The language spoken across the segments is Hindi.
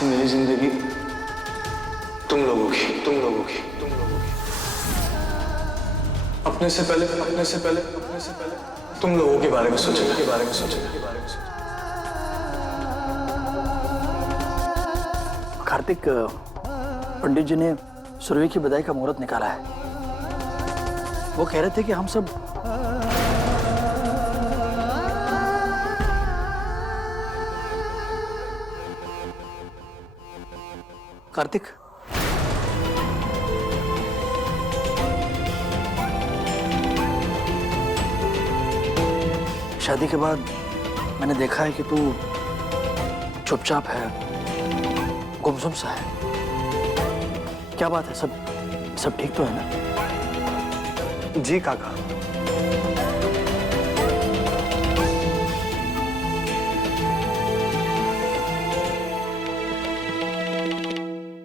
से मेरी जिंदगी तुम लोगों की अपने से पहले तुम लोगों के बारे में सोचेगा। कार्तिक, पंडित जी ने सुरभि की विदाई का मुहूर्त निकाला है। वो कह रहे थे कि हम सब कार्तिक, शादी के बाद मैंने देखा है कि तू चुपचाप है, गुमसुम सा है। क्या बात है? सब ठीक तो है ना? जी काका।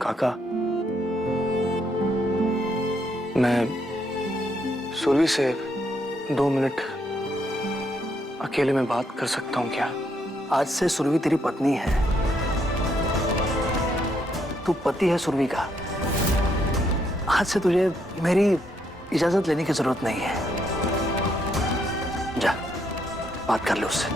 काका, मैं सुरभि से 2 मिनट अकेले में बात कर सकता हूँ क्या? आज से सुरभि तेरी पत्नी है। तू पति है सुरभि का। आज से तुझे मेरी इजाजत लेने की जरूरत नहीं है। जा, बात कर ले उससे।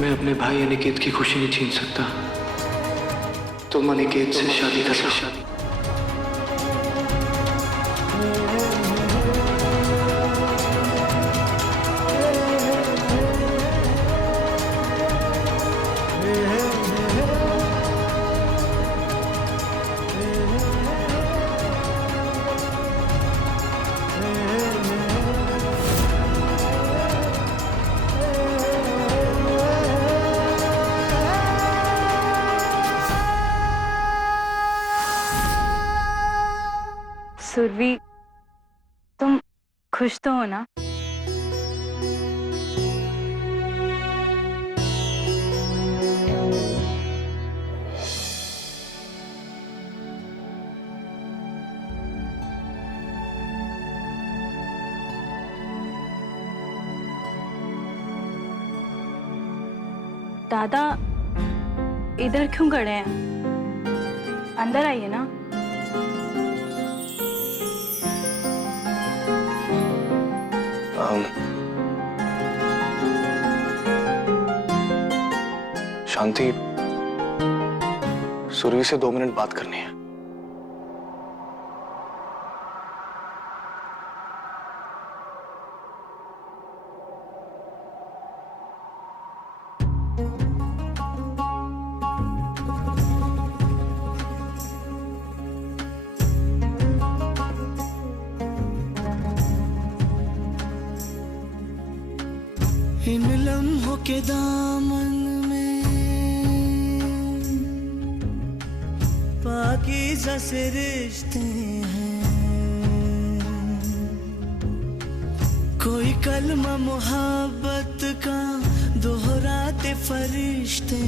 मैं अपने भाई अनिकेत की खुशी नहीं छीन सकता। तुम अनिकेत से शादी कर लो। सुरभि, तुम खुश तो हो ना? दादा इधर क्यों खड़े हैं? अंदर आइए ना। शांति, सुरभि से 2 मिनट बात करनी है। इन लम्हों के दामन में पाकीज़ा से रिश्ते हैं। कोई कलमा मोहब्बत का दोहराते फरिश्ते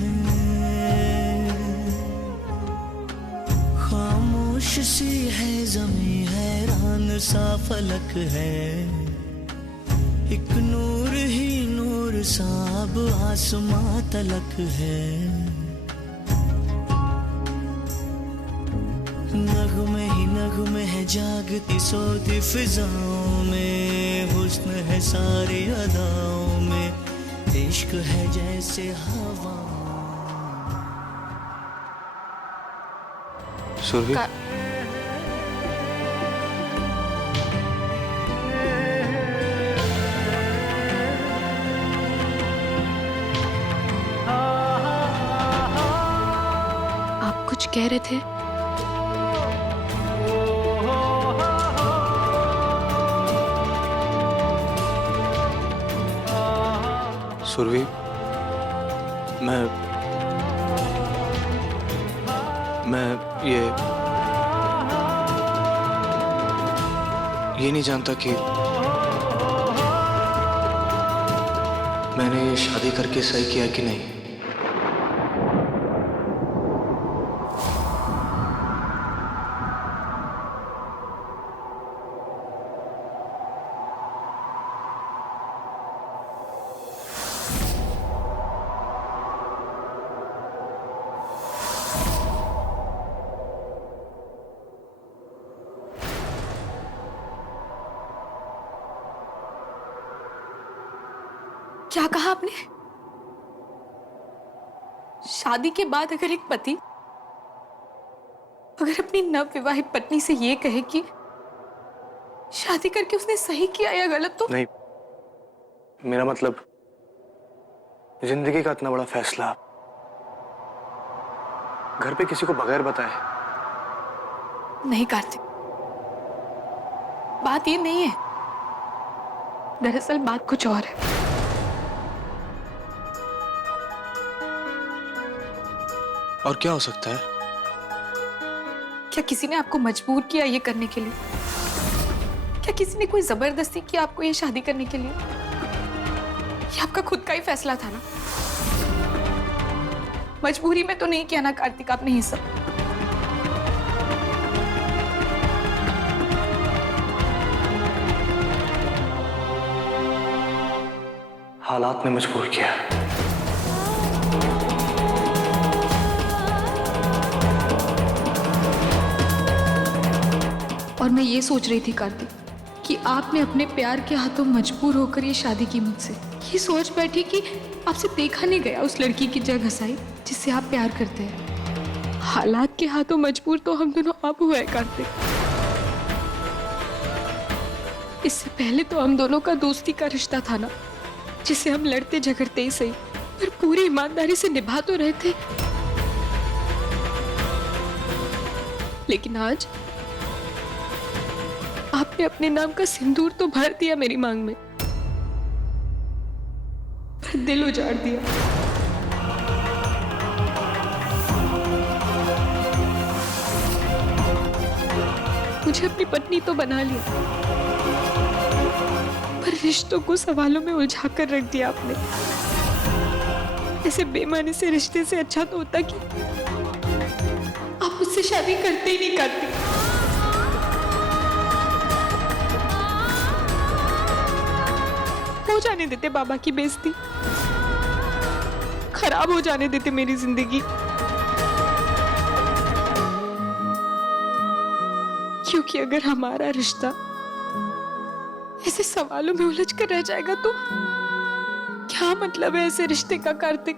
हैं। खामोश सी है ज़मीं, हैरान सा फलक है। एक नूर ही नूर साब आसमां तलक है। नगमे ही नगमे है जागती सोती फिजाओं में। हुस्न है सारी अदाओं में, इश्क है जैसे हवा। सुरभि, कुछ कह रहे थे? सुरभि, मैं ये नहीं जानता कि मैंने ये शादी करके सही किया कि नहीं। क्या कहा आपने? शादी के बाद अगर एक पति अगर अपनी नवविवाहित पत्नी से ये कहे कि शादी करके उसने सही किया या गलत, तो नहीं, मेरा मतलब जिंदगी का इतना बड़ा फैसला घर पे किसी को बगैर बताए। नहीं कार्तिक, बात ये नहीं है। दरअसल बात कुछ और है। और क्या हो सकता है? क्या किसी ने आपको मजबूर किया ये करने के लिए? क्या किसी ने कोई जबरदस्ती किया आपको ये शादी करने के लिए? ये आपका खुद का ही फैसला था ना? मजबूरी में तो नहीं किया ना कार्तिक आपने ये सब? हालात ने मजबूर किया। और मैं ये सोच रही थी कार्तिक कि आपने अपने प्यार के हाथों मजबूर होकर ये शादी की मुझसे। ये सोच बैठी कि आपसे देखा नहीं गया उस लड़की की जगह घसाई जिससे आप प्यार करते हैं। हालात के हाथों मजबूर तो हम दोनों अब हुए कार्तिक। इससे पहले तो हम दोनों का दोस्ती का रिश्ता था ना, जिसे हम लड़ते झगड़ते ही सही पर पूरी ईमानदारी से निभा तो रहे थे। लेकिन आज आपने अपने नाम का सिंदूर तो भर दिया मेरी मांग में, पर दिल उजाड़ दिया। मुझे अपनी पत्नी तो बना लिया, पर रिश्तों को सवालों में उलझा कर रख दिया आपने। ऐसे बेमानी से रिश्ते से अच्छा तो होता कि आप मुझसे शादी करते ही नहीं करते। हो जाने देते बाबा की बेइज्जती, खराब हो जाने देते मेरी जिंदगी। क्योंकि अगर हमारा रिश्ता ऐसे सवालों में उलझ कर रह जाएगा तो क्या मतलब है ऐसे रिश्ते का कार्तिक?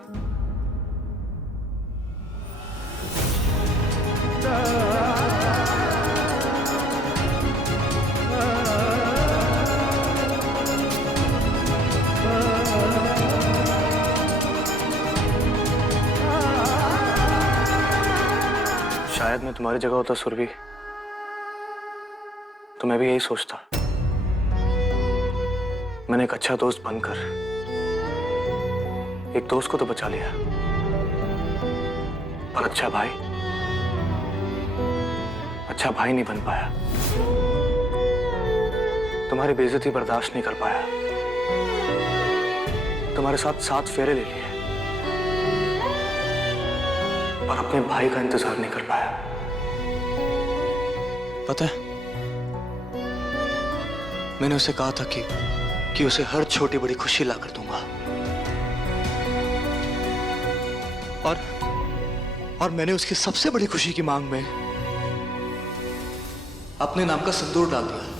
शायद मैं तुम्हारी जगह होता सुरभि, तो मैं भी यही सोचता। मैंने एक अच्छा दोस्त बनकर एक दोस्त को तो बचा लिया, पर अच्छा भाई नहीं बन पाया। तुम्हारी बेइज्जती बर्दाश्त नहीं कर पाया। तुम्हारे साथ 7 फेरे ले लिए, पर अपने भाई का इंतजार नहीं कर पाया। पता है, मैंने उसे कहा था कि उसे हर छोटी बड़ी खुशी ला कर दूंगा, और मैंने उसकी सबसे बड़ी खुशी की मांग में अपने नाम का सिंदूर डाल दिया।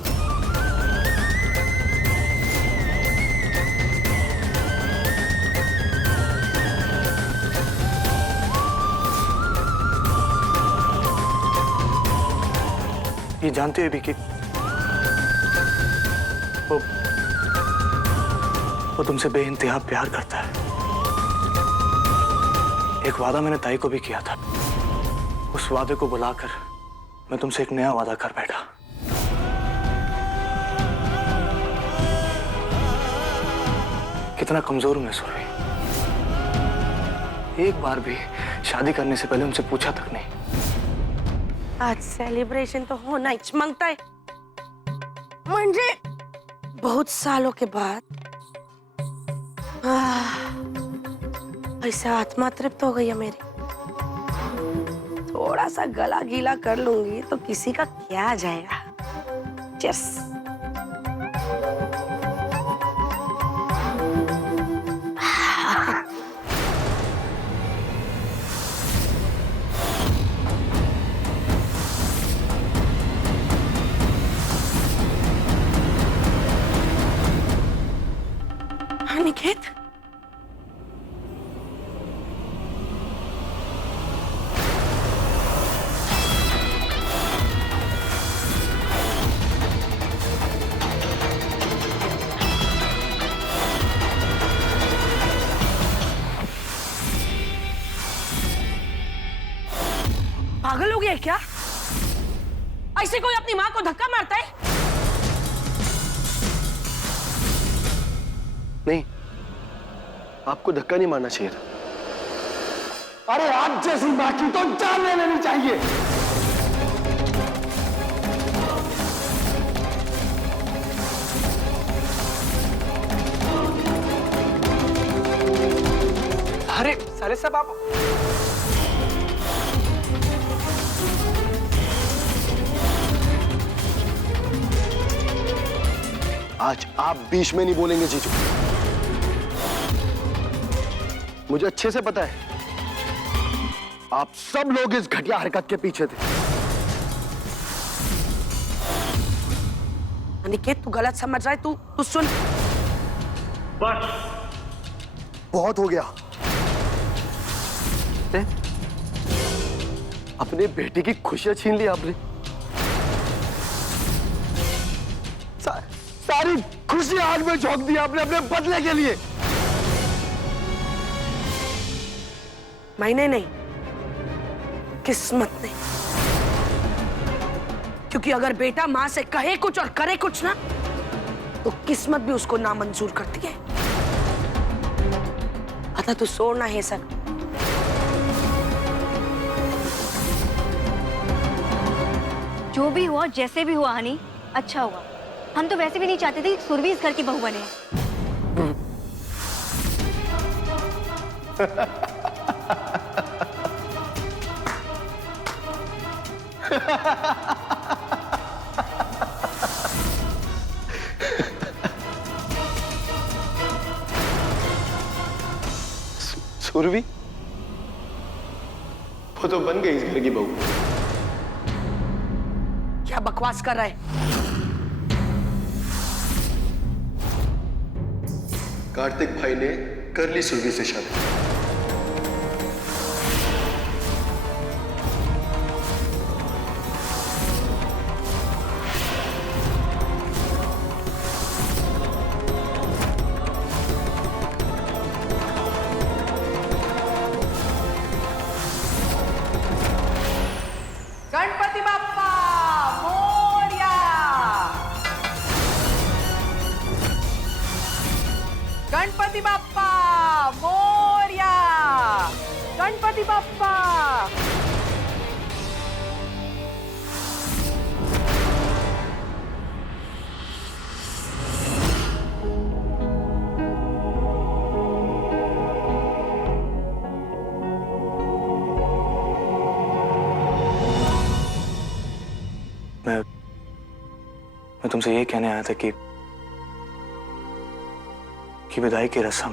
ये जानते हुए भी कि वो तुमसे बेइंतहा प्यार करता है। एक वादा मैंने ताई को भी किया था। उस वादे को बुलाकर मैं तुमसे एक नया वादा कर बैठा। कितना कमजोर हूं मैं सुरभि। एक बार भी शादी करने से पहले उनसे पूछा तक नहीं। आज सेलिब्रेशन तो होना ही मांगता है, म्हणजे बहुत सालों के बाद ऐसे आत्मा तृप्त हो गई है मेरी। थोड़ा सा गला गीला कर लूंगी तो किसी का क्या जाएगा। चीयर्स। निकेत, पागल हो गया है क्या? ऐसे कोई अपनी माँ को धक्का मारता है? नहीं, आपको धक्का नहीं मारना चाहिए था। अरे आप जैसी माँ की तो जान ले लेनी चाहिए। अरे साले साहब आप आज आप बीच में नहीं बोलेंगे जीजू। मुझे अच्छे से पता है आप सब लोग इस घटिया हरकत के पीछे थे। अनिकेत, तू गलत समझ रहा है। तू सुन। बस बहुत हो गया। अपने बेटे की खुशियां छीन ली आपने। सारी खुशी आग में झोंक दी आपने अपने बदले के लिए। मैंने नहीं, किस्मत ने। क्योंकि अगर बेटा मां से कहे कुछ और करे कुछ ना, तो किस्मत भी उसको नामंजूर करती है। अतः तू छोड़ना है सर। जो भी हुआ, जैसे भी हुआ हनी, अच्छा हुआ। हम तो वैसे भी नहीं चाहते थे कि सुरभि इस घर की बहू बने। सुरभि वो तो बन गई इस घर की बहू। क्या बकवास कर रहा है? कार्तिक भाई ने कर ली सुरभि से शादी। गणपति बाप्पा मोरया। गणपति बाप्पा मोरया। गणपति बाप्पा। मैं तुमसे ये कहने आया था कि विदाई की रस्म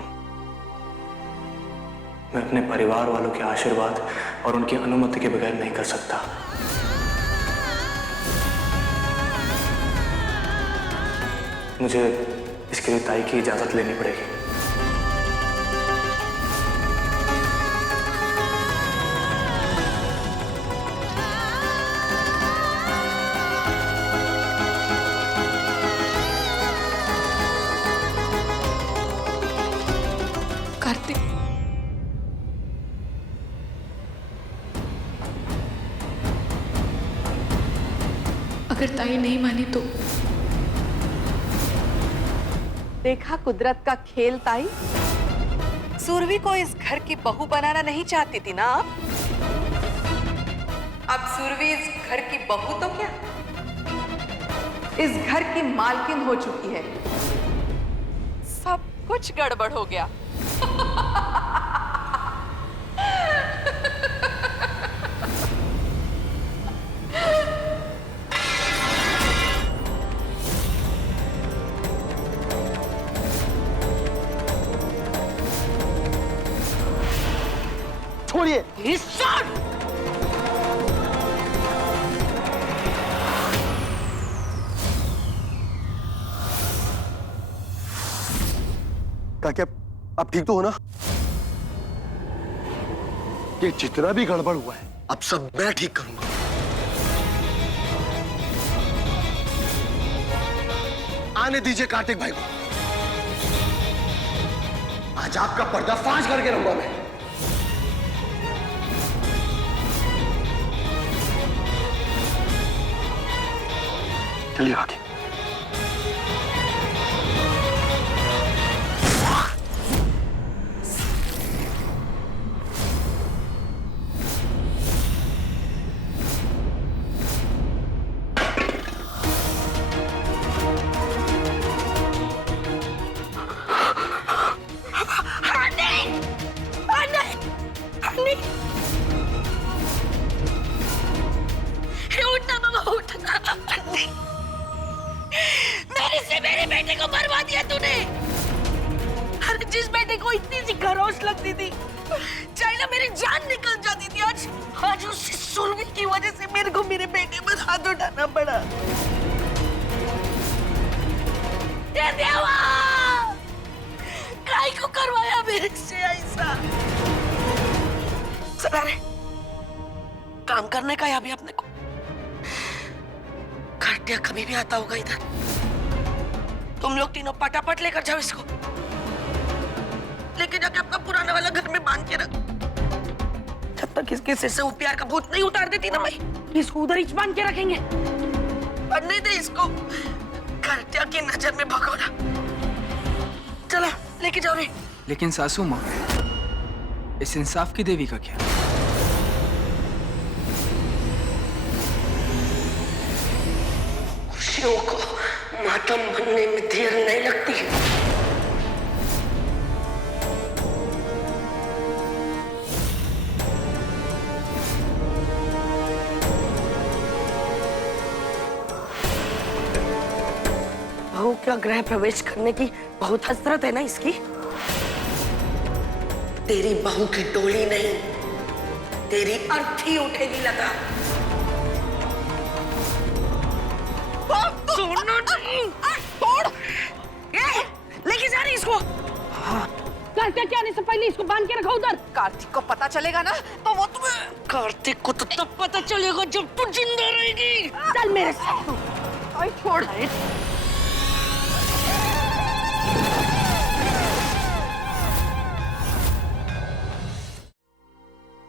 मैं अपने परिवार वालों के आशीर्वाद और उनकी अनुमति के बगैर नहीं कर सकता। मुझे इसके लिए ताई की इजाजत लेनी पड़ेगी। कार्तिक, अगर ताई नहीं मानी तो? देखा कुदरत का खेल ताई। सुरभि को इस घर की बहू बनाना नहीं चाहती थी ना आप? अब सुरभि इस घर की बहू तो क्या, इस घर की मालकिन हो चुकी है। सब कुछ गड़बड़ हो गया। छोड़िए। क्या अब ठीक तो हो ना? ये जितना भी गड़बड़ हुआ है अब सब मैं ठीक करूंगा। आने दीजिए कार्तिक भाई को। आज आपका पर्दाफाश करके रहूंगा मैं। ये आगे। मेरे से मेरे बेटे को बर्बाद दिया तूने। अरे जिस बेटे को इतनी सी खरोश लगती थी, चाहे ना मेरी जान निकल जाती थी, आज उसी सुरभि की वजह से मेरे को मेरे बेटे पर हाथ उठाना पड़ा। ये देवा, काय को करवाया मेरे से ऐसा? चला रे, काम करने का है अभी अपने को। कार्तिया कभी भी आता होगा इधर। तुम लोग तीनों पटापट लेकर जाओ इसको, लेके जाके अपना पुराना वाला घर में बांध के रख। जब तक इसके सिर से वो प्यार का भूत नहीं उतार देती ना मैं, इसको उधर ही बांध के रखेंगे। बनने दे इसको कार्तिया की नजर में भगोड़ा। चला लेके जाओ रे। लेकिन सासू माँ, इस इंसाफ की देवी का क्या? खुशियों को मातम बनने में देर नहीं लगती। बहू क्या गृह प्रवेश करने की बहुत हसरत है ना इसकी। तेरी बहू की डोली नहीं, तेरी अर्थी उठेगी लता। तोड़, लेके जा रही इसको। क्या नहीं से पहले इसको बांध के रखो उधर। कार्तिक को पता चलेगा ना तो वो तुम्हें। कार्तिक को तो तब पता चलेगा जब तू जिंदा रहेगी। चल मेरे साथ। छोड़।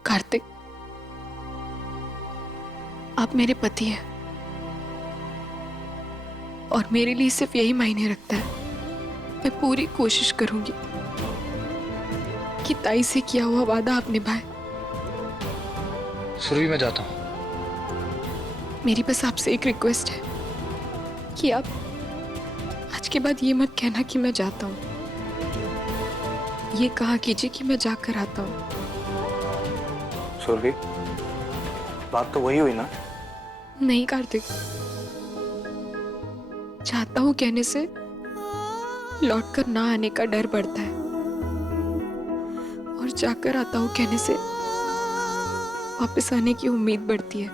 कार्तिक, आप मेरे पति हैं और मेरे लिए सिर्फ यही मायने रखता है। मैं पूरी कोशिश करूंगी कि ताई से किया हुआ वादा आप निभाए। सुरभि, मैं जाता हूँ। मेरी बस आपसे एक रिक्वेस्ट है कि आप आज के बाद ये मत कहना कि मैं जाता हूँ। ये कहा कीजिए कि मैं जाकर आता हूँ। सुरभि, बात तो वही हुई ना? नहीं कार्तिक, चाहता हूं कहने से लौटकर ना आने का डर बढ़ता है, और जाकर आता हूं कहने से वापस आने की उम्मीद बढ़ती है।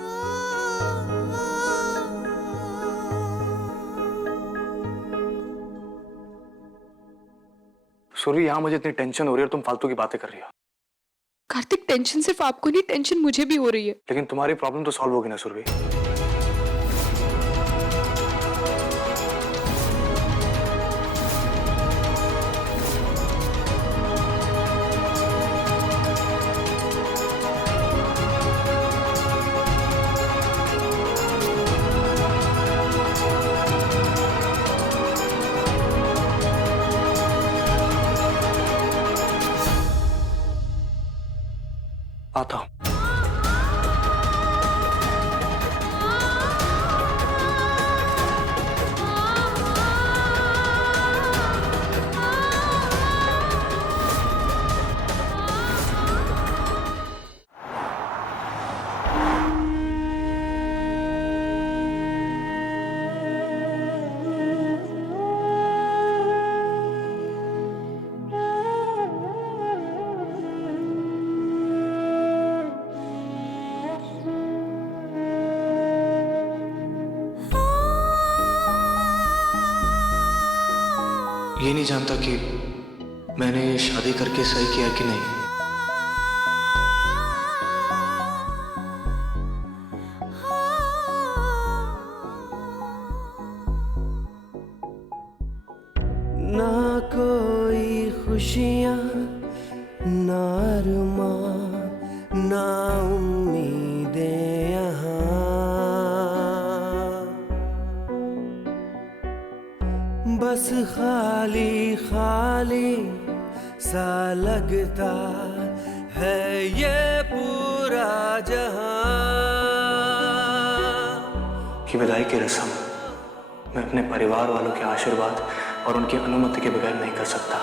सुरभि, यहाँ मुझे इतनी टेंशन हो रही है और तुम फालतू की बातें कर रही हो। कार्तिक, टेंशन सिर्फ आपको नहीं, टेंशन मुझे भी हो रही है। लेकिन तुम्हारी प्रॉब्लम तो सॉल्व होगी ना सुरभि? आता हूं। ये नहीं जानता कि मैंने ये शादी करके सही किया कि नहीं। ना कोई खुशियाँ, ना अरमान, ना उम्मीदें यहाँ। खाली सा लगता है ये पूरा जहां। की विदाई की रस्म मैं अपने परिवार वालों के आशीर्वाद और उनकी अनुमति के बगैर नहीं कर सकता।